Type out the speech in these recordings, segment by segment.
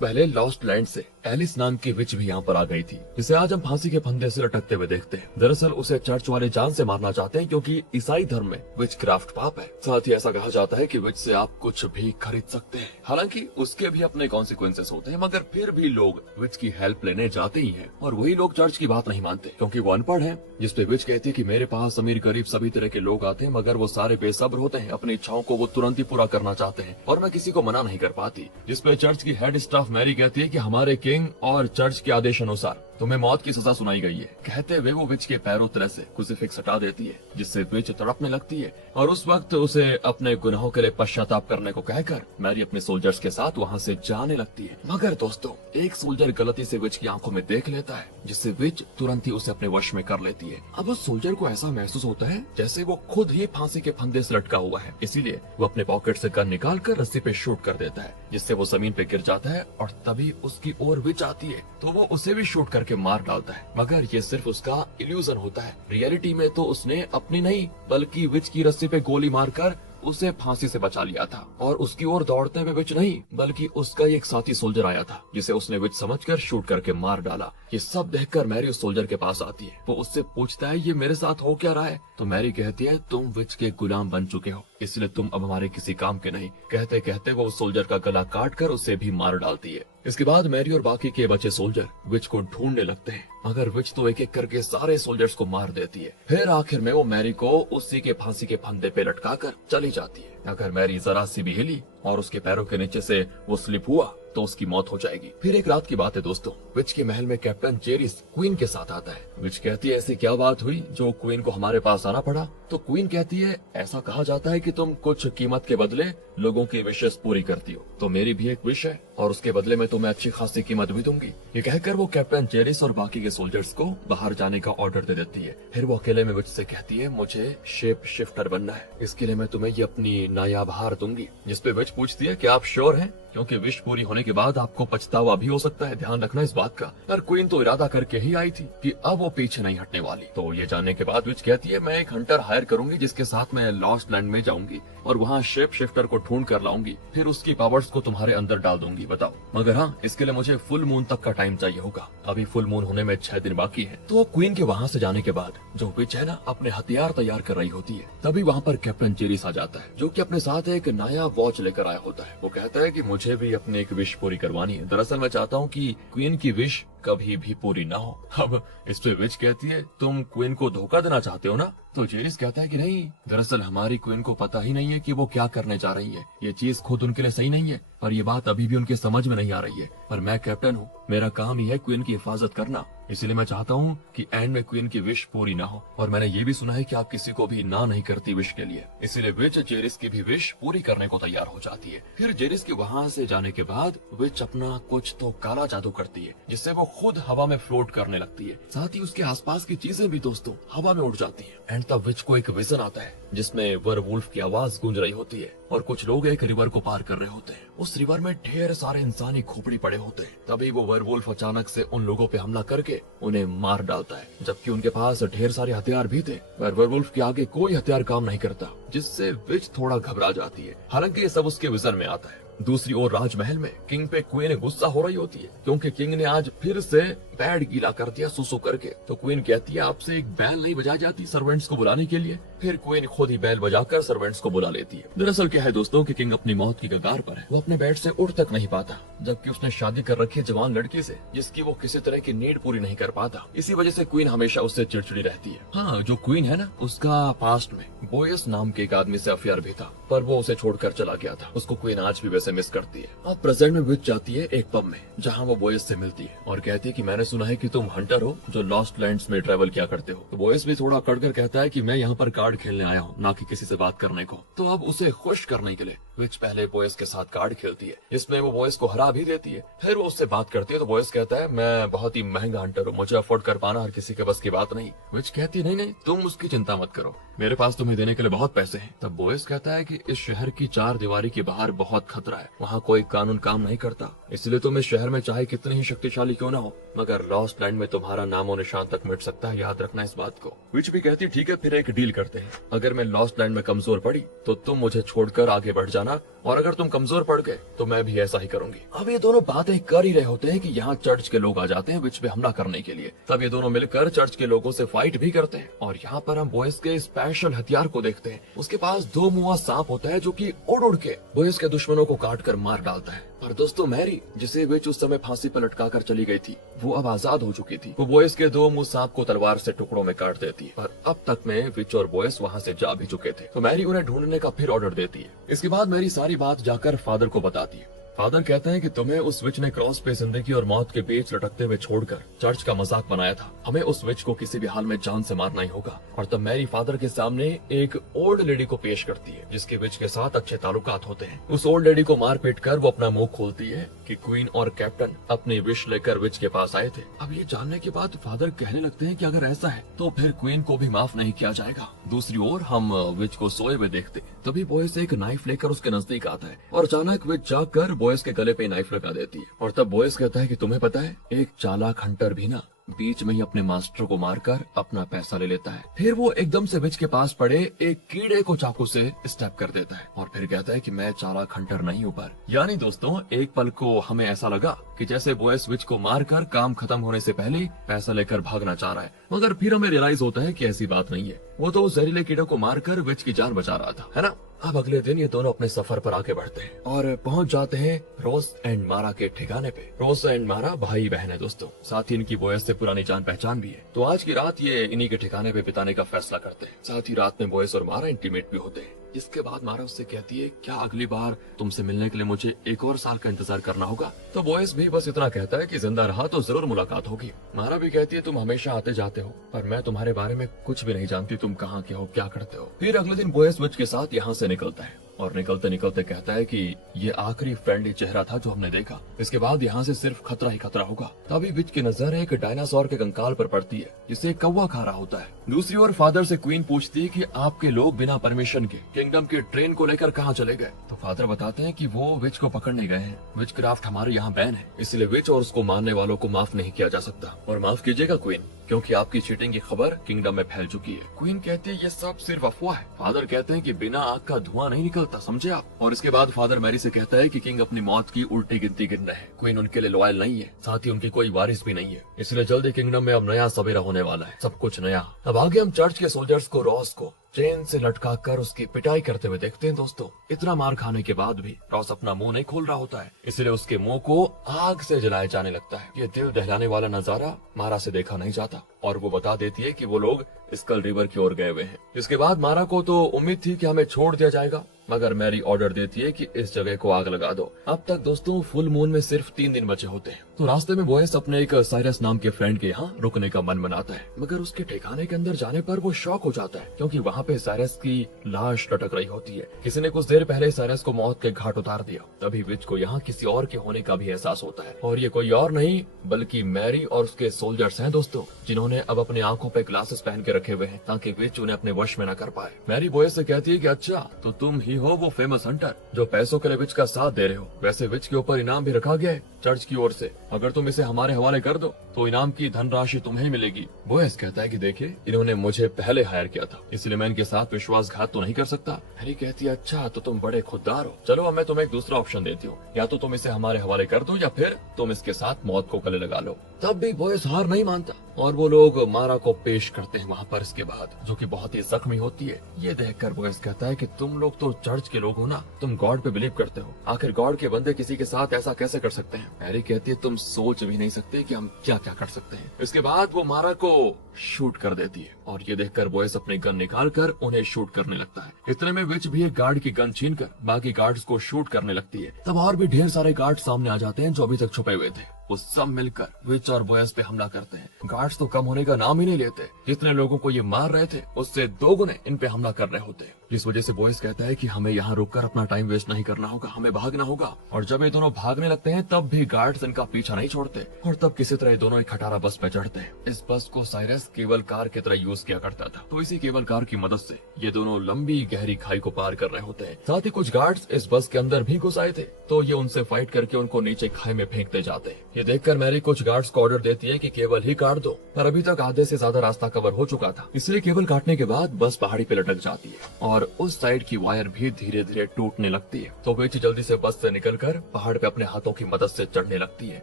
पहले lost land से Alice नाम की विच भी यहाँ पर आ गई थी, जिसे आज हम फांसी के फंदे से लटकते हुए देखते हैं। दरअसल उसे चर्च वाले जान से मारना चाहते हैं क्योंकि ईसाई धर्म में विच क्राफ्ट पाप है। साथ ही ऐसा कहा जाता है कि विच से आप कुछ भी खरीद सकते हैं। हालांकि उसके भी अपने कॉन्सिक्वेंसेस होते हैं, मगर फिर भी लोग विच की हेल्प लेने जाते ही हैं। और वही लोग चर्च की बात नहीं मानते क्योंकि वो अनपढ़ है। जिसपे विच कहती है कि मेरे पास अमीर गरीब सभी तरह के लोग आते हैं, मगर वो सारे बेसब्र होते हैं, अपनी इच्छाओं को वो तुरंत ही पूरा करना चाहते हैं और मैं किसी को मना नहीं कर पाती। जिसपे चर्च की हेड स्टाफ मैरी कहती है कि हमारे किंग और चर्च के आदेश अनुसार तुम्हें मौत की सजा सुनाई गई है। कहते हुए वो विच के पैरों तरह से क्रूसिफिक्स हटा देती है, जिससे विच तड़पने लगती है और उस वक्त उसे अपने गुनाहों के लिए पश्चाताप करने को कहकर मैरी अपने सोल्जर्स के साथ वहाँ से जाने लगती है। मगर दोस्तों, एक सोल्जर गलती से विच की आंखों में देख लेता है, जिससे विच तुरंत ही उसे अपने वश में कर लेती है। अब उस सोल्जर को ऐसा महसूस होता है जैसे वो खुद ही फांसी के फंदे से लटका हुआ है, इसीलिए वो अपने पॉकेट से गन निकाल कर रस्सी पे शूट कर देता है, जिससे वो जमीन पे गिर जाता है और तभी उसकी ओर विच आती है तो वो उसे भी शूट करके मार डालता है। मगर ये सिर्फ उसका इल्यूजन होता है। रियलिटी में तो उसने अपनी नहीं बल्कि विच की रस्सी पे गोली मारकर उसे फांसी से बचा लिया था और उसकी ओर दौड़ते हुए विच नहीं बल्कि उसका एक साथी सोल्जर आया था, जिसे उसने विच समझकर शूट करके मार डाला। ये सब देखकर मैरी उस सोल्जर के पास आती है। वो उससे पूछता है ये मेरे साथ हो क्या रहा है, तो मैरी कहती है तुम विच के गुलाम बन चुके हो, इसलिए तुम अब हमारे किसी काम के नहीं। कहते कहते वो उस सोल्जर का गला काट कर उसे भी मार डालती है। इसके बाद मैरी और बाकी के बचे सोल्जर विच को ढूंढने लगते हैं, मगर विच तो एक एक करके सारे सोल्जर्स को मार देती है। फिर आखिर में वो मैरी को उसी के फांसी के फंदे पे लटका कर चली जाती है। अगर मैरी जरा सी भी हिली और उसके पैरों के नीचे से वो स्लिप हुआ तो उसकी मौत हो जाएगी। फिर एक रात की बात है दोस्तों, विच के महल में कैप्टन जेरिस क्वीन के साथ आता है। विच कहती है ऐसी क्या बात हुई जो क्वीन को हमारे पास आना पड़ा, तो क्वीन कहती है ऐसा कहा जाता है कि तुम कुछ कीमत के बदले लोगों की विशेष पूरी करती हो, तो मेरी भी एक विश है और उसके बदले में तुम्हें अच्छी खासी कीमत भी दूंगी। ये कहकर वो कैप्टन जेरिस और बाकी के सोल्जर्स को बाहर जाने का ऑर्डर दे देती है। फिर वो अकेले में विच से कहती है मुझे शेप शिफ्टर बनना है, इसके लिए मैं तुम्हें ये अपनी नायाब हार दूंगी। जिसपे विच पूछती है कि आप श्योर हैं, क्योंकि विश पूरी होने के बाद आपको पछतावा भी हो सकता है, ध्यान रखना इस बात का। पर क्वीन तो इरादा करके ही आई थी कि अब वो पीछे नहीं हटने वाली। तो ये जानने के बाद विच कहती है मैं एक हंटर हायर करूंगी जिसके साथ मैं लॉस्ट लैंड में जाऊंगी और वहाँ शेप शिफ्टर को ढूंढ कर लाऊंगी, फिर उसकी पावर्स को तुम्हारे अंदर डाल दूंगी। बताओ, मगर हाँ इसके लिए मुझे फुल मून तक का टाइम चाहिए होगा, अभी फुल मून होने में 6 दिन बाकी है। तो क्वीन के वहाँ से जाने के बाद जो विच है ना अपने हथियार तैयार कर रही होती है, तभी वहाँ पर कैप्टन जेरिस आ जाता है, जो कि अपने साथ एक नया वॉच लेकर आया होता है। वो कहता है कि मुझे भी अपनी एक विश पूरी करवानी है। दरअसल मैं चाहता हूँ कि क्वीन की विश कभी भी पूरी ना हो। अब इस पे विच कहती है तुम क्वीन को धोखा देना चाहते हो ना, तो जेरिस कहता है कि नहीं, दरअसल हमारी क्वीन को पता ही नहीं है कि वो क्या करने जा रही है। ये चीज खुद उनके लिए सही नहीं है, पर ये बात अभी भी उनके समझ में नहीं आ रही है। पर मैं कैप्टन हूँ, मेरा काम ही है क्वीन की हिफाजत करना, इसलिए मैं चाहता हूँ कि एंड में क्वीन की विश पूरी ना हो। और मैंने ये भी सुना है कि आप किसी को भी ना नहीं करती विश के लिए, इसीलिए विच जेरिस की भी विश पूरी करने को तैयार हो जाती है। फिर जेरिस के वहाँ से जाने के बाद विच अपना कुछ तो काला जादू करती है, जिससे वो खुद हवा में फ्लोट करने लगती है। साथ ही उसके आसपास की चीजें भी दोस्तों हवा में उड़ जाती हैं। एंड तब विच को एक विजन आता है जिसमें वरवुल्फ की आवाज गूंज रही होती है और कुछ लोग एक रिवर को पार कर रहे होते हैं। उस रिवर में ढेर सारे इंसानी खोपड़ी पड़े होते हैं। तभी वो वरवुल्फ अचानक से उन लोगों पे हमला करके उन्हें मार डालता है, जबकि उनके पास ढेर सारे हथियार भी थे, पर वरवुल्फ के आगे कोई हथियार काम नहीं करता, जिससे विच थोड़ा घबरा जाती है। हालांकि ये सब उसके विजन में आता है। दूसरी ओर राजमहल में किंग पे क्वीन गुस्सा हो रही होती है, क्योंकि किंग ने आज फिर से पैड गीला कर दिया सुसु करके। तो क्वीन कहती है आपसे एक बैल नहीं बजाई जाती सर्वेंट्स को बुलाने के लिए। फिर क्वीन खुद ही बैल बजाकर सर्वेंट्स को बुला लेती है। दरअसल क्या है दोस्तों कि किंग अपनी मौत की कगार पर है, वो अपने बेड से उठ तक नहीं पाता, जबकि उसने शादी कर रखी है जवान लड़की से, जिसकी वो किसी तरह की नीड पूरी नहीं कर पाता। इसी वजह से क्वीन हमेशा उससे चिड़चिड़ी रहती है। हाँ, जो क्वीन है ना, उसका पास्ट में बोयस नाम के एक आदमी से अफेयर भी था, पर वो उसे छोड़कर चला गया था। उसको क्वीन आज भी वैसे मिस करती है। अब प्रेजेंट में विच जाती है एक पब में, जहाँ वो बोयस से मिलती है और कहती है कि मैंने सुना है कि तुम हंटर हो जो लॉस्ट लैंड्स में ट्रेवल किया करते हो। तो बोयस भी थोड़ा कड़कर कहता है कि मैं यहाँ पर कार्ड खेलने आया हूँ, ना कि किसी से बात करने को। तो अब उसे खुश करने के लिए विच पहले बोयस के साथ कार्ड खेलती है, जिसमें वो बोयस को हरा भी देती है। फिर वो उससे बात करती है तो बोयस कहता है मैं बहुत ही महंगा हंटर हूँ, मुझे अफोर्ड कर पाना हर किसी के बस की बात नहीं। विच कहती नहीं नहीं, तुम उसकी चिंता मत करो, मेरे पास तुम्हें देने के लिए बहुत पैसे हैं। तब बोयस कहता है कि इस शहर की 4 दीवारी के बाहर बहुत खतरा खतरा है, वहाँ कोई कानून काम नहीं करता, इसलिए तुम इस शहर में चाहे कितनी ही शक्तिशाली क्यों ना हो, मगर लॉस्ट लैंड में तुम्हारा नामो निशान तक मिट सकता है, याद रखना इस बात को। विच भी कहती ठीक है, फिर एक डील करते हैं, अगर मैं लॉस्ट लैंड में कमजोर पड़ी तो तुम मुझे छोड़कर आगे बढ़ जाना, और अगर तुम कमजोर पड़ गए तो मैं भी ऐसा ही करूंगी। अब ये दोनों बातें कर ही रहे होते हैं कि यहाँ चर्च के लोग आ जाते हैं विच पे हमला करने के लिए। तब ये दोनों मिलकर चर्च के लोगों से फाइट भी करते हैं, और यहाँ पर हम बॉयज के स्पेशल हथियार को देखते हैं। उसके पास 2 मुआ सांप होता है जो कि उड़ उड़ के बॉयज के दुश्मनों को काट कर मार डालता है। पर दोस्तों मैरी, जिसे विच उस समय फांसी पर लटका कर चली गई थी, वो अब आजाद हो चुकी थी। वो बॉयज के 2 मुंह सांप को तलवार से टुकड़ों में काट देती है, पर अब तक में विच और बॉयज वहाँ से जा भी चुके थे। तो मैरी उन्हें ढूंढने का फिर ऑर्डर देती है। इसके बाद मैरी सारी बात जाकर फादर को बताती है। फादर कहते हैं कि तुम्हें उस विच ने क्रॉस पे जिंदगी और मौत के बीच लटकते हुए छोड़कर चर्च का मजाक बनाया था, हमें उस विच को किसी भी हाल में जान से मारना ही होगा। और तब मैरी फादर के सामने एक ओल्ड लेडी को पेश करती है जिसके विच के साथ अच्छे ताल्लुकात होते हैं। उस ओल्ड लेडी को मार पीट कर वो अपना मुंह खोलती है कि क्वीन और कैप्टन अपनी विश लेकर विच के पास आए थे। अब ये जानने के बाद फादर कहने लगते हैं कि अगर ऐसा है तो फिर क्वीन को भी माफ नहीं किया जाएगा। दूसरी ओर हम विच को सोए हुए देखते हैं। तभी बॉयज एक नाइफ लेकर उसके नजदीक आता है और अचानक विच जाकर बॉयज के गले पे नाइफ लगा देती है। और तब बॉयज कहता है कि तुम्हें पता है, एक चालाक हंटर भी ना बीच में ही अपने मास्टर को मारकर अपना पैसा ले लेता है। फिर वो एकदम से विच के पास पड़े एक कीड़े को चाकू से स्टैब कर देता है और फिर कहता है कि मैं चालाक हंटर नहीं हूँ। पर यानी दोस्तों एक पल को हमें ऐसा लगा कि जैसे बॉयज विच को मारकर काम खत्म होने से पहले पैसा लेकर भागना चाह रहा है, मगर फिर हमें रियलाइज होता है कि ऐसी बात नहीं है, वो तो जहरीले कीड़े को मारकर विच की जान बचा रहा था, है ना। अब अगले दिन ये दोनों अपने सफर पर आगे बढ़ते हैं और पहुंच जाते हैं रोज एंड मारा के ठिकाने पे। रोज एंड मारा भाई बहन है दोस्तों, साथ ही इनकी बॉयज से पुरानी जान पहचान भी है। तो आज की रात ये इन्हीं के ठिकाने पे बिताने का फैसला करते हैं। साथ ही रात में बॉयज और मारा इंटीमेट भी होते हैं। इसके बाद मारा उससे कहती है, क्या अगली बार तुमसे मिलने के लिए मुझे 1 और साल का इंतजार करना होगा। तो बॉयज भी बस इतना कहता है कि जिंदा रहा तो जरूर मुलाकात होगी। मारा भी कहती है, तुम हमेशा आते जाते हो पर मैं तुम्हारे बारे में कुछ भी नहीं जानती, तुम कहाँ के हो, क्या करते हो। फिर अगले दिन बॉयज विच के साथ यहाँ से निकलता है और निकलते निकलते कहता है कि ये आखिरी फ्रेंडली चेहरा था जो हमने देखा, इसके बाद यहाँ से सिर्फ खतरा ही खतरा होगा। तभी विच की नजर एक डायनासोर के कंकाल पर पड़ती है जिसे कौवा खा रहा होता है। दूसरी ओर फादर से क्वीन पूछती है कि आपके लोग बिना परमिशन के किंगडम के ट्रेन को लेकर कहाँ चले गए। तो फादर बताते हैं कि वो विच को पकड़ने गए हैं। विच क्राफ्ट हमारे यहाँ बैन है, इसलिए विच और उसको मारने वालों को माफ नहीं किया जा सकता। और माफ कीजिएगा क्वीन, क्योंकि आपकी चीटिंग की खबर किंगडम में फैल चुकी है। क्वीन कहती है ये सब सिर्फ अफवाह है। फादर कहते हैं कि बिना आग का धुआं नहीं निकलता, समझे आप। और इसके बाद फादर मैरी से कहता है कि किंग अपनी मौत की उल्टी गिनती गिन रहे हैं। क्वीन उनके लिए लॉयल नहीं है, साथ ही उनकी कोई वारिस भी नहीं है, इसलिए जल्दी किंगडम में अब नया सवेरा होने वाला है, सब कुछ नया। अब आगे हम चर्च के सोल्जर्स को रॉस को चेन से लटका कर उसकी पिटाई करते हुए देखते हैं। दोस्तों इतना मार खाने के बाद भी रॉस अपना मुंह नहीं खोल रहा होता है, इसलिए उसके मुंह को आग से जलाया जाने लगता है। ये दिल दहलाने वाला नजारा मारा से देखा नहीं जाता और वो बता देती है कि वो लोग स्कल रिवर की ओर गए हुए हैं। इसके बाद मारा को तो उम्मीद थी कि हमें छोड़ दिया जाएगा, मगर मैरी ऑर्डर देती है कि इस जगह को आग लगा दो। अब तक दोस्तों फुल मून में सिर्फ 3 दिन बचे होते हैं। तो रास्ते में बॉयस अपने एक साइरस नाम के फ्रेंड के यहाँ रुकने का मन बनाता है, मगर उसके ठिकाने के अंदर जाने पर वो शॉक हो जाता है क्योंकि वहाँ पे साइरस की लाश लटक रही होती है। किसी ने कुछ देर पहले साइरस को मौत के घाट उतार दिया। तभी विच को यहाँ किसी और के होने का भी एहसास होता है और ये कोई और नहीं बल्कि मैरी और उसके सोल्जर्स हैं दोस्तों, जिन्होंने अब अपनी आंखों पे ग्लासेस पहन के रखे हुए हैं ताकि विच उन्हें अपने वश में न कर पाए। मैरी बॉयस से कहती है कि अच्छा तो तुम ही हो वो फेमस हंटर जो पैसों के लिए विच का साथ दे रहे हो। वैसे विच के ऊपर इनाम भी रखा गया है चर्च की ओर से, अगर तुम इसे हमारे हवाले कर दो तो इनाम की धनराशि तुम्हें ही मिलेगी। बॉयस कहता है कि देखिए इन्होंने मुझे पहले हायर किया था, इसलिए मैं इनके साथ विश्वासघात तो नहीं कर सकता। हैरी कहती है अच्छा तो तुम बड़े खुददार हो, चलो अब मैं तुम्हें एक दूसरा ऑप्शन देती हूँ, या तो तुम इसे हमारे हवाले कर दो या फिर तुम इसके साथ मौत को गले लगा लो। तब भी बॉयस हार नहीं मानता और वो लोग मारा को पेश करते हैं वहाँ पर इसके बाद, जो कि बहुत ही जख्मी होती है। ये देखकर बॉयस कहता है कि तुम लोग तो चर्च के लोग हो ना, तुम गॉड पे बिलीव करते हो, आखिर गॉड के बंदे किसी के साथ ऐसा कैसे कर सकते हैं। हैरी कहती है तुम सोच भी नहीं सकते कि हम क्या क्या कर सकते हैं। इसके बाद वो मारा को शूट कर देती है और ये देखकर बॉयस अपने गन निकाल कर उन्हें शूट करने लगता है। इतने में विच भी एक गार्ड की गन छीनकर बाकी गार्ड्स को शूट करने लगती है। तब और भी ढेर सारे गार्ड सामने आ जाते हैं जो अभी तक छुपे हुए थे। वो सब मिलकर विच और बॉयस पे हमला करते हैं। गार्ड्स तो कम होने का नाम ही नहीं लेते, जितने लोगों को ये मार रहे थे उससे 2 गुने इन पे हमला कर रहे होते। जिस वजह से बॉयस कहता है कि हमें यहाँ रुककर अपना टाइम वेस्ट नहीं करना होगा, हमें भागना होगा। और जब ये दोनों भागने लगते हैं तब भी गार्ड्स इनका पीछा नहीं छोड़ते और तब किसी तरह ये दोनों एक खटारा बस पे चढ़ते हैं। इस बस को साइरस केबल कार की तरह यूज किया करता था, तो इसी केबल कार की मदद से ये दोनों लंबी गहरी खाई को पार कर रहे होते हैं। साथ ही कुछ गार्ड्स इस बस के अंदर भी घुस आए थे, तो ये उनसे फाइट करके उनको नीचे खाई में फेंकते जाते हैं। ये देखकर मैरी कुछ गार्ड्स को ऑर्डर देती है कि केबल ही काट दो, पर अभी तक आधे से ज्यादा रास्ता कवर हो चुका था, इसलिए केबल काटने के बाद बस पहाड़ी पे लटक जाती है और उस साइड की वायर भी धीरे धीरे टूटने लगती है। तो विच जल्दी से बस से निकलकर पहाड़ पे अपने हाथों की मदद से चढ़ने लगती है।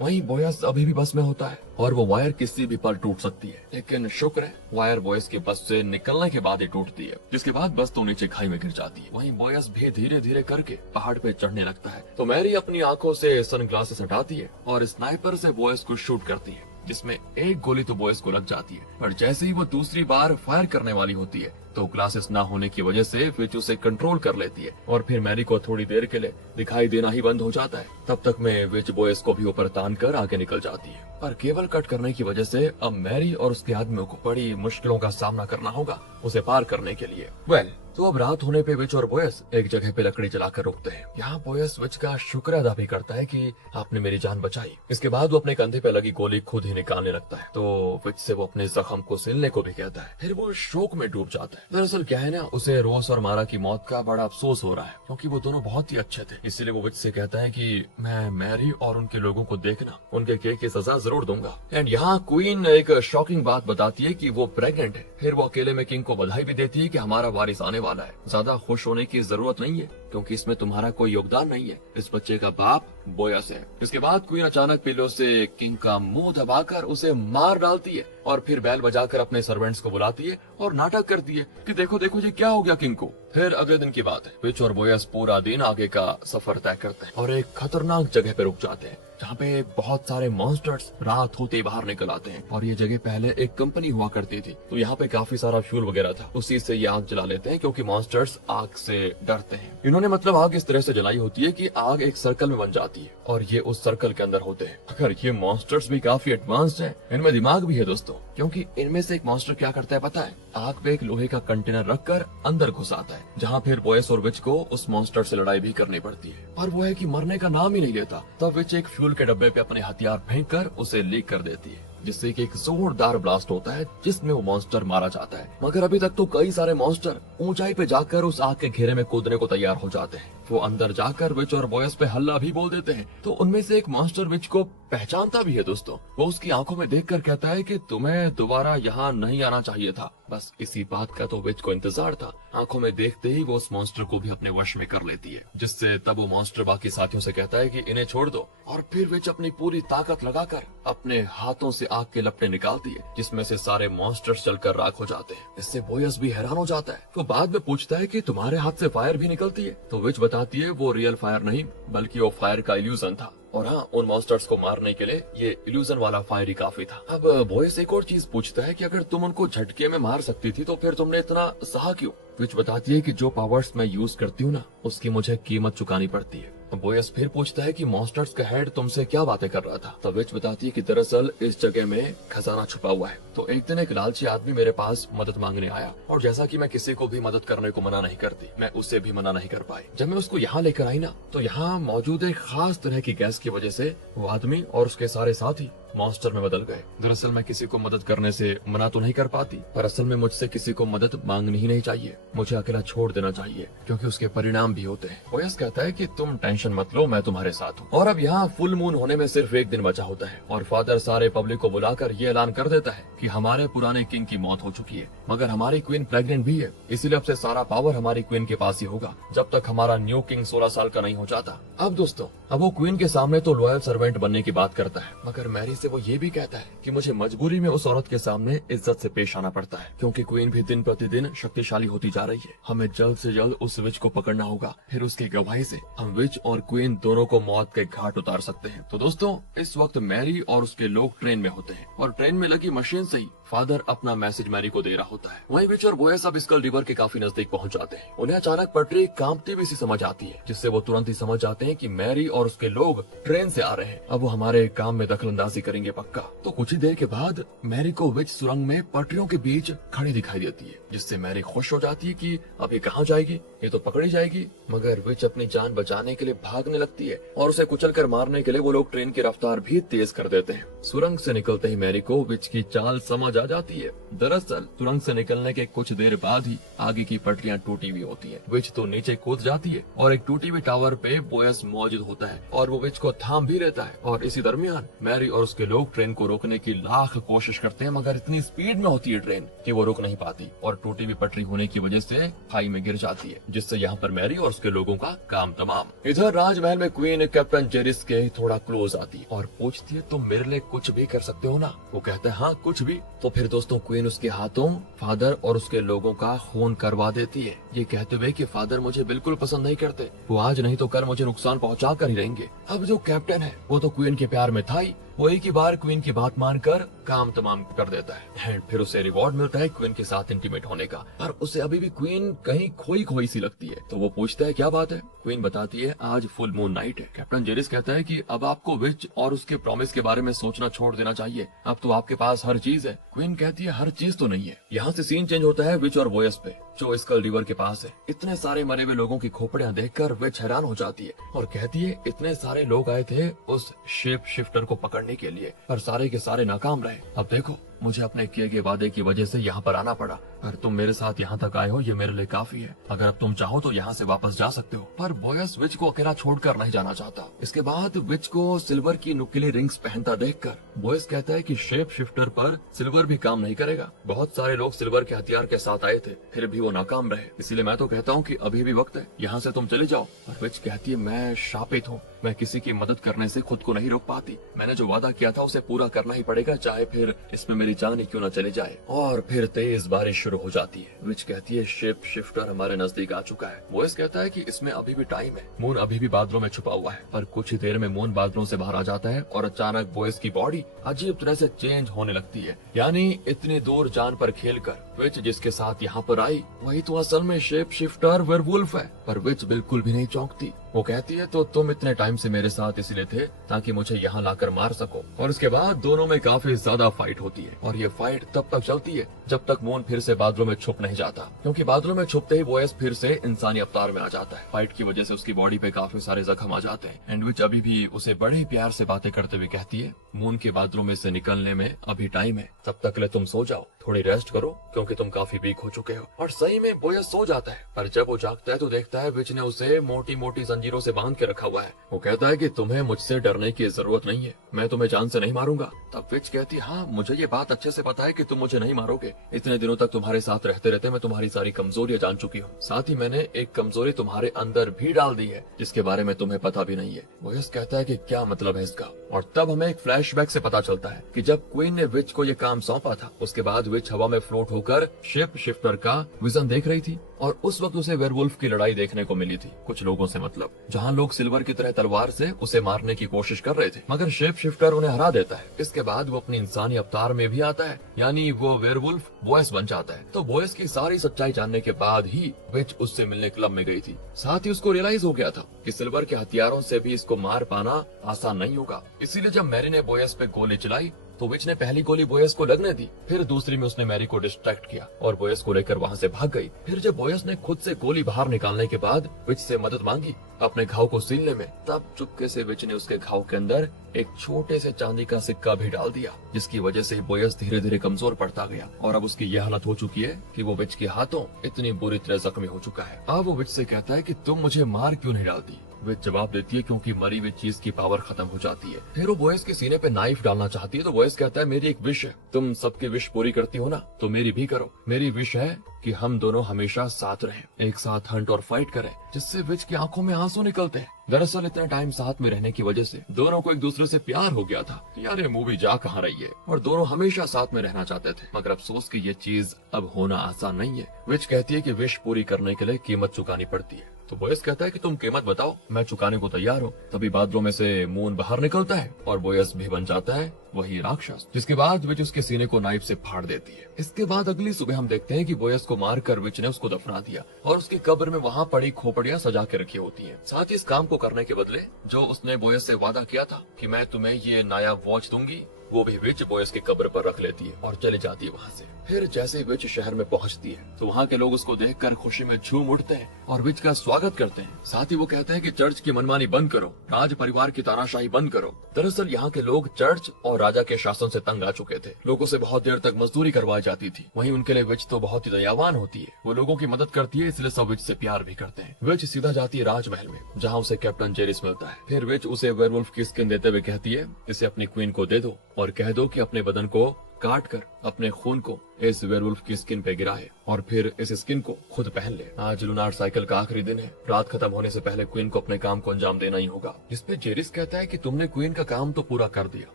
वहीं बॉयस अभी भी बस में होता है और वो वायर किसी भी पल टूट सकती है, लेकिन शुक्र है वायर बॉयस की बस से निकलने के बाद ही टूटती है, जिसके बाद बस तो नीचे खाई में गिर जाती है। वहीं बॉयस भी धीरे धीरे करके पहाड़ पे चढ़ने लगता है, तो मैरी अपनी आंखों से सनग्लासेस हटाती है और स्नाइपर से बॉयस को शूट करती है, जिसमें एक गोली तो बॉयस को लग जाती है। पर जैसे ही वो दूसरी बार फायर करने वाली होती है तो ग्लासेस ना होने की वजह से विच उसे कंट्रोल कर लेती है और फिर मैरी को थोड़ी देर के लिए दिखाई देना ही बंद हो जाता है। तब तक में विच बॉयस को भी ऊपर तान कर आगे निकल जाती है, पर केबल कट करने की वजह से अब मैरी और उसके आदमियों को बड़ी मुश्किलों का सामना करना होगा उसे पार करने के लिए। तो अब रात होने पे विच और बॉयस एक जगह पे लकड़ी जलाकर रुकते हैं। यहाँ बॉयस विच का शुक्र अदा भी करता है कि आपने मेरी जान बचाई। इसके बाद वो अपने कंधे पे लगी गोली खुद ही निकालने लगता है, तो विच से वो अपने जख्म को सिलने को भी कहता है। फिर वो शोक में डूब जाता है। दरअसल क्या है ना, उसे रोस और मारा की मौत का बड़ा अफसोस हो रहा है, क्योंकि वो दोनों बहुत ही अच्छे थे। इसलिए वो विच से कहता है कि मैं मैरी और उनके लोगों को देखना, उनके किए की सजा जरूर दूंगा। एंड यहाँ क्वीन एक शॉकिंग बात बताती है कि वो प्रेग्नेंट है। फिर वो अकेले में किंग को बधाई भी देती है कि हमारा वारिस आने वाला है। ज्यादा खुश होने की जरूरत नहीं है, क्योंकि इसमें तुम्हारा कोई योगदान नहीं है। इस बच्चे का बाप बॉयस है। इसके बाद क्वीन अचानक पिलो से किंग का मुंह दबाकर उसे मार डालती है और फिर बैल बजाकर अपने सर्वेंट्स को बुलाती है और नाटक करती है कि देखो देखो जी क्या हो गया किंग को। फिर अगले दिन की बात है, विच और बॉयस पूरा दिन आगे का सफर तय करते हैं और एक खतरनाक जगह पे रुक जाते हैं, जहाँ पे बहुत सारे मॉन्स्टर्स रात होते बाहर निकल आते हैं। और ये जगह पहले एक कंपनी हुआ करती थी, तो यहाँ पे काफी सारा फ्यूल वगैरह था, उसी से ये आग जला लेते हैं, क्योंकि मॉन्स्टर्स आग से डरते हैं। इन्होंने मतलब आग इस तरह से जलाई होती है कि आग एक सर्कल में बन जाती है और ये उस सर्कल के अंदर होते हैं। अगर ये मॉन्स्टर्स भी काफी एडवांस्ड हैं, इनमें दिमाग भी है दोस्तों, क्योंकि इनमें से एक मॉन्स्टर क्या करता है पता है, आग पे एक लोहे का कंटेनर रखकर अंदर घुस आता है, जहाँ फिर बॉयस और विच को उस मॉन्स्टर से लड़ाई भी करनी पड़ती है। और वो है कि मरने का नाम ही नहीं लेता। तब विच एक फ्यूल के डब्बे पे अपने हथियार फेंक कर उसे लीक कर देती है, जिससे कि एक जोरदार ब्लास्ट होता है जिसमें वो मॉन्स्टर मारा जाता है। मगर अभी तक तो कई सारे मॉन्स्टर ऊंचाई पे जाकर उस आग के घेरे में कूदने को तैयार हो जाते हैं। वो अंदर जाकर विच और बॉयस पे हल्ला भी बोल देते हैं। तो उनमें से एक मॉन्स्टर विच को पहचानता भी है दोस्तों। वो उसकी आंखों में देखकर कहता है कि तुम्हें दोबारा यहाँ नहीं आना चाहिए था। बस इसी बात का तो विच को इंतजार था। आंखों में देखते ही वो उस मॉन्स्टर को भी अपने वश में कर लेती है, जिससे तब वो मॉन्स्टर बाकी साथियों से कहता है कि इन्हें छोड़ दो। और फिर विच अपनी पूरी ताकत लगाकर अपने हाथों से आग के लपटे निकालती है, जिसमें से सारे मॉन्स्टर्स जलकर राख हो जाते हैं। इससे बॉयस भी हैरान हो जाता है। वो बाद में पूछता है कि तुम्हारे हाथ से फायर भी निकलती है? तो विच बताती है वो रियल फायर नहीं, बल्कि वो फायर का इल्यूजन था। और हाँ, उन मॉन्स्टर्स को मारने के लिए ये इल्यूजन वाला फायर ही काफी था। अब बॉयस एक और चीज पूछता है कि अगर तुम उनको झटके में मार सकती थी तो फिर तुमने इतना सहा क्यों? विच बताती है कि जो पावर्स मैं यूज करती हूँ ना, उसकी मुझे कीमत चुकानी पड़ती है। बॉयस फिर पूछता है कि मॉन्स्टर्स का हेड तुमसे क्या बातें कर रहा था? तब विच बताती है कि दरअसल इस जगह में खजाना छुपा हुआ है। तो एक दिन एक लालची आदमी मेरे पास मदद मांगने आया, और जैसा कि मैं किसी को भी मदद करने को मना नहीं करती, मैं उसे भी मना नहीं कर पाई। जब मैं उसको यहाँ लेकर आई ना, तो यहाँ मौजूद एक खास तरह की गैस की वजह से वो आदमी और उसके सारे साथी मॉन्स्टर में बदल गए। दरअसल मैं किसी को मदद करने से मना तो नहीं कर पाती, पर असल में मुझसे किसी को मदद मांगनी ही नहीं चाहिए। मुझे अकेला छोड़ देना चाहिए, क्योंकि उसके परिणाम भी होते हैं। बॉयस कहता है कि तुम टेंशन मत लो, मैं तुम्हारे साथ हूँ। और अब यहाँ फुल मून होने में सिर्फ एक दिन बचा होता है और फादर सारे पब्लिक को बुलाकर ये ऐलान कर देता है कि हमारे पुराने किंग की मौत हो चुकी है, मगर हमारी क्वीन प्रेग्नेंट भी है। इसीलिए अब से सारा पावर हमारी क्वीन के पास ही होगा, जब तक हमारा न्यू किंग 16 साल का नहीं हो जाता। अब दोस्तों, अब वो क्वीन के सामने तो लॉयल सर्वेंट बनने की बात करता है, मगर मैरी से वो ये भी कहता है कि मुझे मजबूरी में उस औरत के सामने इज्जत से पेश आना पड़ता है, क्योंकि क्वीन भी दिन प्रतिदिन शक्तिशाली होती जा रही है। हमें जल्द से जल्द उस विच को पकड़ना होगा, फिर उसकी गवाही से हम विच और क्वीन दोनों को मौत के घाट उतार सकते हैं। तो दोस्तों, इस वक्त मैरी और उसके लोग ट्रेन में होते हैं और ट्रेन में लगी मशीन से ही फादर अपना मैसेज मैरी को दे रहा होता है। वहीं विच और बोयस अब स्कल रिवर के काफी नजदीक पहुंच जाते हैं। उन्हें अचानक पटरी कांपती हुई सी समझ आती है, जिससे वो तुरंत ही समझ जाते हैं कि मैरी और उसके लोग ट्रेन से आ रहे हैं। अब वो हमारे काम में दखलंदाजी करेंगे पक्का। तो कुछ ही देर के बाद मैरी को विच सुरंग में पटरियों के बीच खड़ी दिखाई देती है, जिससे मैरी खुश हो जाती है कि अब ये कहाँ जाएगी, ये तो पकड़ी जाएगी। मगर विच अपनी जान बचाने के लिए भागने लगती है और उसे कुचलकर मारने के लिए वो लोग ट्रेन की रफ्तार भी तेज कर देते हैं। सुरंग से निकलते ही मैरी को विच की चाल समझ आ जाती है। दरअसल सुरंग से निकलने के कुछ देर बाद ही आगे की पटरियां टूटी हुई होती है। विच तो नीचे कूद जाती है और एक टूटी हुई टावर पे बोयस मौजूद होता है और वो विच को थाम भी रहता है। और इसी दरमियान मैरी और उसके लोग ट्रेन को रोकने की लाख कोशिश करते हैं, मगर इतनी स्पीड में होती है ट्रेन कि वो रुक नहीं पाती और टूटी हुई पटरी होने की वजह से खाई में गिर जाती है, जिससे यहाँ पर मैरी और उसके लोगों का काम तमाम। इधर राजमहल में क्वीन कैप्टन जेरिस के थोड़ा क्लोज आती है और पूछती है तुम मेरे लिए कुछ भी कर सकते हो ना। वो कहता है हाँ कुछ भी। तो फिर दोस्तों क्वीन उसके हाथों फादर और उसके लोगों का खून करवा देती है, ये कहते हुए कि फादर मुझे बिल्कुल पसंद नहीं करते, वो आज नहीं तो कल मुझे नुकसान पहुंचा कर ही रहेंगे। अब जो कैप्टन है वो तो क्वीन के प्यार में था ही, वो एक ही बार क्वीन की बात मानकर काम तमाम कर देता है एंड फिर उसे रिवॉर्ड मिलता है क्वीन के साथ इंटीमेट होने का। पर उसे अभी भी क्वीन कहीं खोई खोई सी लगती है, तो वो पूछता है क्या बात है। क्वीन बताती है आज फुल मून नाइट है। कैप्टन जेरिस कहता है कि अब आपको विच और उसके प्रॉमिस के बारे में सोचना छोड़ देना चाहिए, अब तो आपके पास हर चीज है। क्वीन कहती है हर चीज तो नहीं है। यहाँ से सीन चेंज होता है विच और बोयस पे, जो स्कल रिवर के पास है। इतने सारे मरे हुए लोगों की खोपड़ियां देखकर विच हैरान हो जाती है और कहती है इतने सारे लोग आए थे उस शेप शिफ्टर को पकड़ने के लिए, पर सारे के सारे नाकाम रहे। अब देखो मुझे अपने किए गए वादे की वजह से यहाँ पर आना पड़ा, पर तुम मेरे साथ यहाँ तक आए हो ये मेरे लिए काफी है। अगर अब तुम चाहो तो यहाँ से वापस जा सकते हो। पर बोयस विच को अकेला छोड़कर नहीं जाना चाहता। इसके बाद विच को सिल्वर की नुकीली रिंग्स पहनता देखकर बोयस कहता है कि शेप शिफ्टर पर सिल्वर भी काम नहीं करेगा। बहुत सारे लोग सिल्वर के हथियार के साथ आए थे, फिर भी वो नाकाम रहे, इसीलिए मैं तो कहता हूँ कि अभी भी वक्त है, यहाँ से तुम चले जाओ। और विच कहती है मैं शापित हूँ, मैं किसी की मदद करने से खुद को नहीं रोक पाती। मैंने जो वादा किया था उसे पूरा करना ही पड़ेगा, चाहे फिर इसमें मेरी जान ही क्यों न चली जाए। और फिर तेज बारिश शुरू हो जाती है। विच कहती है शिप शिफ्टर हमारे नजदीक आ चुका है। बोयस कहता है कि इसमें अभी भी टाइम है, मून अभी भी बादलों में छुपा हुआ है। पर कुछ ही देर में मून बादलों से बाहर आ जाता है और अचानक बोयस की बॉडी अजीब तरह से चेंज होने लगती है। यानी इतनी दूर जान पर खेलकर विच जिसके साथ यहाँ पर आई वही तो असल में शेप शिफ्टर वेयरवुल्फ है। पर विच बिल्कुल भी नहीं चौंकती। वो कहती है तो तुम इतने टाइम से मेरे साथ इसलिए थे ताकि मुझे यहाँ लाकर मार सको। और उसके बाद दोनों में काफी ज्यादा फाइट होती है और ये फाइट तब तक चलती है जब तक मून फिर से बादलों में छुप नहीं जाता, क्योंकि बादलों में छुपते ही बोयस फिर से इंसानी अवतार में आ जाता है। फाइट की वजह से उसकी बॉडी पे काफी सारे जख्म आ जाते हैं एंड विच अभी भी उसे बड़े ही प्यार से बातें करते हुए कहती है मून के बादलों में से निकलने में अभी टाइम है, तब तक ले तुम सो जाओ, थोड़ी रेस्ट करो क्योंकि तुम काफी वीक हो चुके हो। और सही में बोयस सो जाता है, पर जब वो जागता है तो देखता है विच ने उसे मोटी मोटी जंजीरों से बांध के रखा हुआ है। वो कहता है कि तुम्हें मुझसे डरने की जरूरत नहीं है, मैं तुम्हें जान से नहीं मारूंगा। तब विच कहती हाँ मुझे ये बात अच्छे से पता है कि तुम मुझे नहीं मारोगे, इतने दिनों तक तुम्हारे साथ रहते रहते मैं तुम्हारी सारी कमजोरियां जान चुकी हूँ। साथ ही मैंने एक कमजोरी तुम्हारे अंदर भी डाल दी है जिसके बारे में तुम्हें पता भी नहीं है। बोयस कहता है कि क्या मतलब है इसका। और तब हमें एक फ्लैशबैक से पता चलता है कि जब क्वीन ने विच को ये काम सौंपा था उसके बाद विच हवा में फ्लोट होकर शिप शिफ्टर का विजन देख रही थी और उस वक्त उसे वेयरवुल्फ की लड़ाई देखने को मिली थी कुछ लोगों से, मतलब जहाँ लोग सिल्वर की तरह तलवार से उसे मारने की कोशिश कर रहे थे, मगर शेप शिफ्टर उन्हें हरा देता है। इसके बाद वो अपनी इंसानी अवतार में भी आता है, यानी वो वेयरवुल्फ बोयस बन जाता है। तो बोयस की सारी सच्चाई जानने के बाद ही विच उससे मिलने क्लब में गई थी। साथ ही उसको रियलाइज हो गया था कि सिल्वर के हथियारों से भी इसको मार पाना आसान नहीं होगा। इसीलिए जब मैरी ने बोयस पे गोली चलाई तो विच ने पहली गोली बोयस को लगने दी, फिर दूसरी में उसने मैरी को डिस्ट्रैक्ट किया और बोयस को लेकर वहाँ से भाग गई। फिर जब बोयस ने खुद से गोली बाहर निकालने के बाद विच से मदद मांगी अपने घाव को सीलने में, तब चुपके से विच ने उसके घाव के अंदर एक छोटे से चांदी का सिक्का भी डाल दिया, जिसकी वजह से बोयस धीरे धीरे कमजोर पड़ता गया और अब उसकी यह हालत हो चुकी है कि वो विच के हाथों इतनी बुरी तरह जख्मी हो चुका है। अब वो विच से कहता है कि तुम मुझे मार क्यों नहीं डालती। विच जवाब देती है क्योंकि मरी हुई चीज की पावर खत्म हो जाती है। फिर वो बोयस के सीने पे नाइफ डालना चाहती है तो बोयस कहता है मेरी एक विश है, तुम सबकी विश पूरी करती हो ना तो मेरी भी करो। मेरी विश है कि हम दोनों हमेशा साथ रहें, एक साथ हंट और फाइट करें, जिससे विच की आंखों में आंसू निकलते हैं। दरअसल इतने टाइम साथ में रहने की वजह से दोनों को एक दूसरे से प्यार हो गया था। यार ये मूवी जा कहाँ रही है, और दोनों हमेशा साथ में रहना चाहते थे, मगर अफसोस कि ये चीज अब होना आसान नहीं है। विच कहती है कि विश पूरी करने के लिए कीमत चुकानी पड़ती है। तो बोयस कहता है कि तुम कीमत बताओ, मैं चुकाने को तैयार हूँ। तभी बादलों में से मून बाहर निकलता है और बोयस भी बन जाता है वही राक्षस, जिसके बाद विच उसके सीने को नाइफ से फाड़ देती है। इसके बाद अगली सुबह हम देखते हैं कि बोयस को मारकर विच ने उसको दफना दिया और उसकी कब्र में वहाँ पड़ी खोपड़ियाँ सजा के रखी होती हैं। साथ ही इस काम को करने के बदले जो उसने बोयस से वादा किया था कि मैं तुम्हें ये नायाब वॉच दूंगी, वो भी विच बोयस की कब्र पर रख लेती है और चली जाती है वहाँ से। फिर जैसे ही विच शहर में पहुँचती है तो वहाँ के लोग उसको देखकर खुशी में झूम उठते हैं और विच का स्वागत करते हैं। साथ ही वो कहते हैं कि चर्च की मनमानी बंद करो, राज परिवार की तानाशाही बंद करो। दरअसल यहाँ के लोग चर्च और राजा के शासन से तंग आ चुके थे। लोगों से बहुत देर तक मजदूरी करवाई जाती थी। वहीं उनके लिए विच तो बहुत ही दयावान होती है, वो लोगों की मदद करती है, इसलिए सब विच से प्यार भी करते हैं। विच सीधा जाती है राजमहल में, जहाँ उसे कैप्टन जेरिस मिलता है। फिर विच उसे वेयरवुल्फ की स्किन देते हुए कहती है, इसे अपनी क्वीन को दे दो और कह दो कि अपने बदन को काट कर अपने खून को इस वेयरवुल्फ की स्किन पे गिराए और फिर इस स्किन को खुद पहन ले। आज लूनार साइकिल का आखिरी दिन है, रात खत्म होने से पहले क्वीन को अपने काम को अंजाम देना ही होगा। जिसपे जेरिस कहता है कि तुमने क्वीन का काम तो पूरा कर दिया,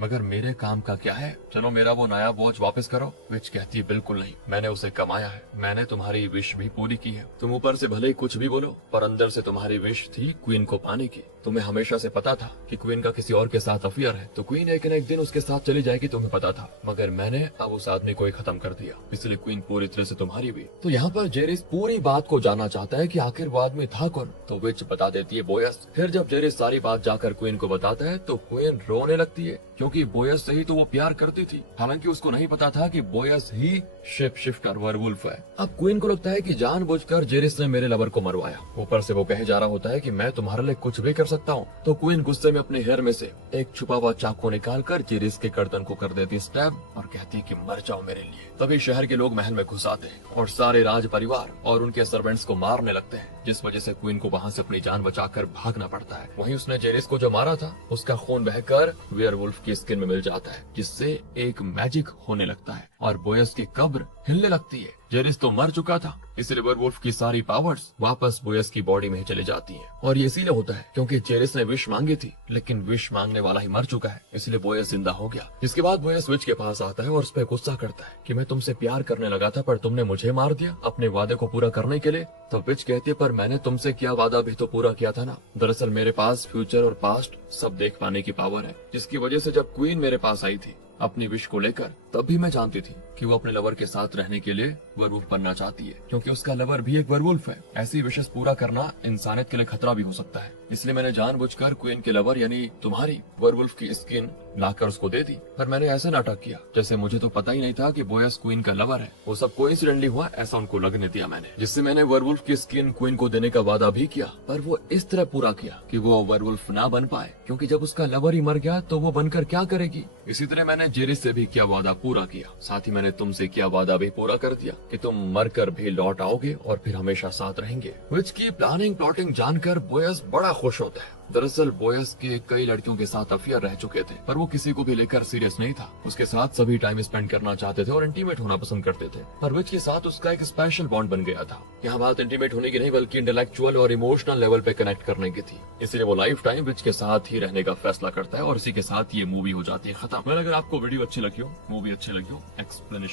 मगर मेरे काम का क्या है? चलो मेरा वो नायाब वॉच वापस करो। विच कहती है, बिल्कुल नहीं, मैंने उसे कमाया है, मैंने तुम्हारी विश भी पूरी की है। तुम ऊपर से भले ही कुछ भी बोलो, पर अंदर से तुम्हारी विश थी क्वीन को पाने की। तुम्हें हमेशा से पता था कि क्वीन का किसी और के साथ अफेयर है, तो क्वीन एक न एक दिन उसके साथ चली जाएगी, तुम्हें पता था, मगर मैंने अब उस आदमी को ही खत्म कर दिया, इसलिए क्वीन पूरी तरह से तुम्हारी भी। तो यहाँ पर जेरिस पूरी बात को जानना चाहता है कि आखिर वो आदमी था कौन, तो विच बता देती है बोयस। फिर जब जेरिस सारी बात जाकर क्वीन को बताता है तो क्वीन रोने लगती है, क्योंकि बोयस से ही तो वो प्यार करती थी। हालांकि उसको नहीं पता था कि बोयस ही शेप शिफ्टर वेयरवुल्फ है। अब क्वीन को लगता है कि जानबूझकर जेरिस ने मेरे लवर को मरवाया। ऊपर से वो कहे जा रहा होता है कि मैं तुम्हारे लिए कुछ भी कर सकता हूँ। तो क्वीन गुस्से में अपने हेयर में से एक छुपा हुआ चाकू निकालकर जेरिस के गर्दन को कर देती स्टैब और कहती है कि मर जाओ मेरे लिए। तभी शहर के लोग महल में घुस आते हैं और सारे राज परिवार और उनके सर्वेंट्स को मारने लगते हैं, जिस वजह से क्वीन को वहाँ से अपनी जान बचाकर भागना पड़ता है। वहीं उसने जेरिस को जो मारा था उसका खून बहकर वेयरवुल्फ की स्किन में मिल जाता है, जिससे एक मैजिक होने लगता है और बोयस की कब्र हिलने लगती है। जेरिस तो मर चुका था, इसलिए वेयरवुल्फ की सारी पावर्स वापस बोयस की बॉडी में चली जाती हैं। और ये इसीलिए होता है क्योंकि जेरिस ने विश मांगी थी, लेकिन विश मांगने वाला ही मर चुका है, इसलिए बोयस जिंदा हो गया। इसके बाद बोयस विच के पास आता है और उस पर गुस्सा करता है कि मैं तुमसे प्यार करने लगा था, पर तुमने मुझे मार दिया अपने वादे को पूरा करने के लिए। तो विच कहती है, पर मैंने तुमसे किया वादा भी तो पूरा किया था ना। दरअसल मेरे पास फ्यूचर और पास्ट सब देख पाने की पावर है, जिसकी वजह से जब क्वीन मेरे पास आई थी अपनी विश को लेकर, तब भी मैं जानती थी कि वो अपने लवर के साथ रहने के लिए वेयरवुल्फ बनना चाहती है, क्योंकि उसका लवर भी एक वेयरवुल्फ है। ऐसी विशेष पूरा करना इंसानियत के लिए खतरा भी हो सकता है, इसलिए मैंने जानबूझकर क्वीन के लवर यानी तुम्हारी वेयरवुल्फ की स्किन लाकर उसको दे दी। पर मैंने ऐसा नाटक किया जैसे मुझे तो पता ही नहीं था कि बोयस क्वीन का लवर है। वो सब कोइंसिडेंटली हुआ, ऐसा उनको लगने दिया मैंने, जिससे मैंने वेयरवुल्फ की स्किन क्वीन को देने का वादा भी किया, पर वो इस तरह पूरा किया कि वो वेयरवुल्फ ना बन पाए, क्योंकि जब उसका लवर ही मर गया तो वो बनकर क्या करेगी। इसी तरह मैंने जेरिस से भी किया वादा पूरा किया, साथ ही मैंने तुमसे किया वादा भी पूरा कर दिया कि तुम मरकर भी लौट आओगे और फिर हमेशा साथ रहेंगे। विच की प्लानिंग प्लॉटिंग जानकर बोयस बड़ा खुश होता है। दरअसल बोयस के कई लड़कियों के साथ अफेयर रह चुके थे, पर वो किसी को भी लेकर सीरियस नहीं था। उसके साथ सभी टाइम स्पेंड करना चाहते थे और इंटीमेट होना पसंद करते थे, पर विच के साथ उसका एक स्पेशल बॉन्ड बन गया था। यहाँ बात इंटीमेट होने की नहीं, बल्कि इंटेलेक्चुअल और इमोशनल लेवल पे कनेक्ट करने की थी। इसलिए वो लाइफ टाइम विच के साथ ही रहने का फैसला करता है और इसी के साथ ये मूवी हो जाती है खत्म। अगर आपको वीडियो अच्छी लगी हो, मूवी अच्छी लगी हो, एक्सप्लेनेशन